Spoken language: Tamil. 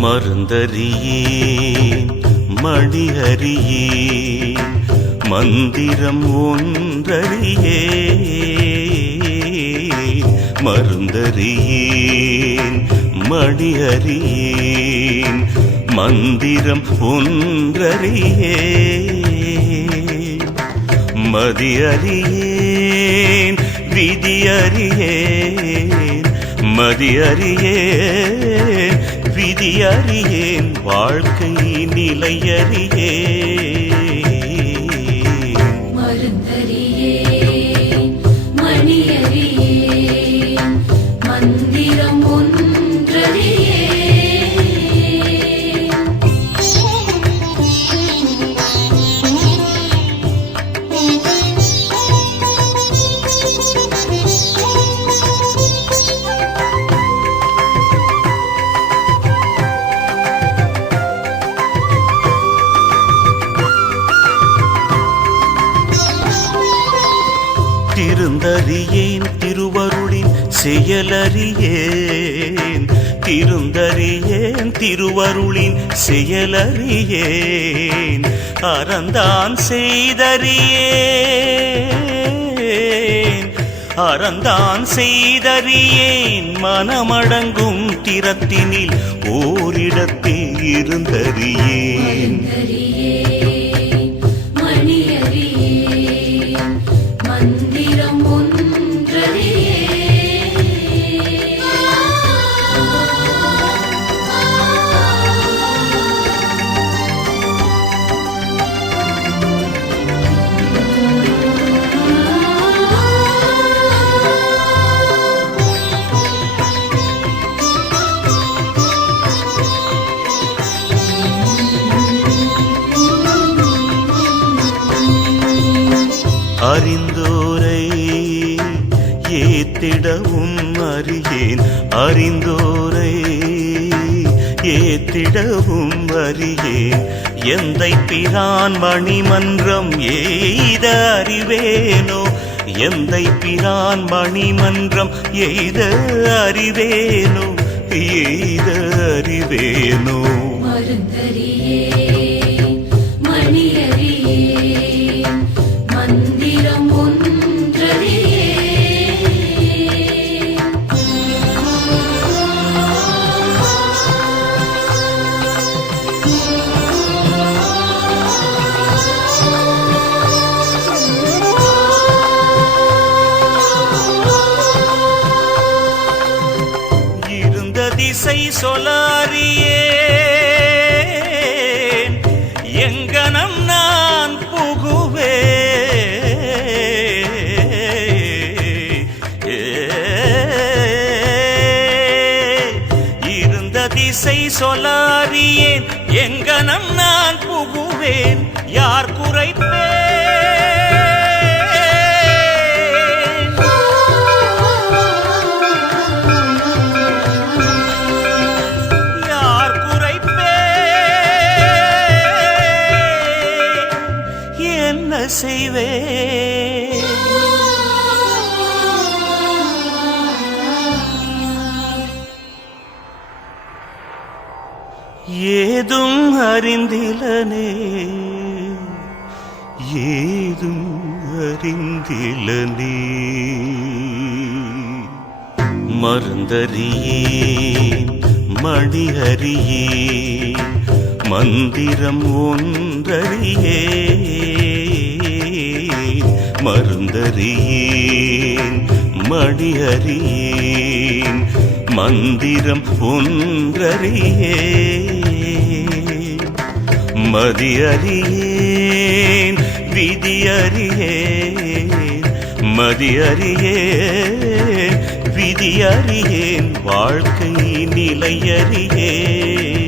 மருந்தறியேன் மணியறியேன் மந்திரம் ஒன்றறியேன் மருந்தறியேன் மணியறியேன் மந்திரம் ஒன்றறியேன் மதியறியேன் விதியறியேன் மதியறியேன் விதியறியேன் வாழ்க்கை நிலையறியேன் மருந்தறியேன் மணியறியேன் மந்திரம் திருந்தறியேன் திருவருளின் செயலறியேன் திருந்தறியேன் திருவருளின் செயலறியேன் அறந்தான் செய்தறியேன் அறந்தான் செய்தறியேன் மனமடங்கும் திறத்தினில் ஓரிடத்தில் இருந்தறியேன் மந்திரம் அறிந்தோரை ஏத்திடவும் அறியேன் அறிந்தோரை ஏத்திடவும் அறியேன் எந்தை பிரான் மணிமன்றம் எய்த அறிவேனோ எந்தை பிரான் மணிமன்றம் எய்த அறிவேனோ எய்த அறிவேனோ மருந்தறியேன் மணியறியேன் மந்திரம் இருந்த திசை சொலாரியேன் எங்கனம் நான் இருந்த திசை சொலாரியேன் எங்கனம் நான் புகுவேன் யார் குறைப்பேன் யார் குறைப்பேன் என்ன செய்வேன் ஏதும் அறிந்திலனே ஏதும் அறிந்திலனே மருந்தறியேன் மணியறியேன் மந்திரம் ஒன்றறியேன் மருந்தறியேன் மணியறியேன் மந்திரம் ஒன்றறியேன் மதியறியேன் விதியறியேன் மதியறியேன் விதியறியேன் வாழ்க்கை நிலையறியேன்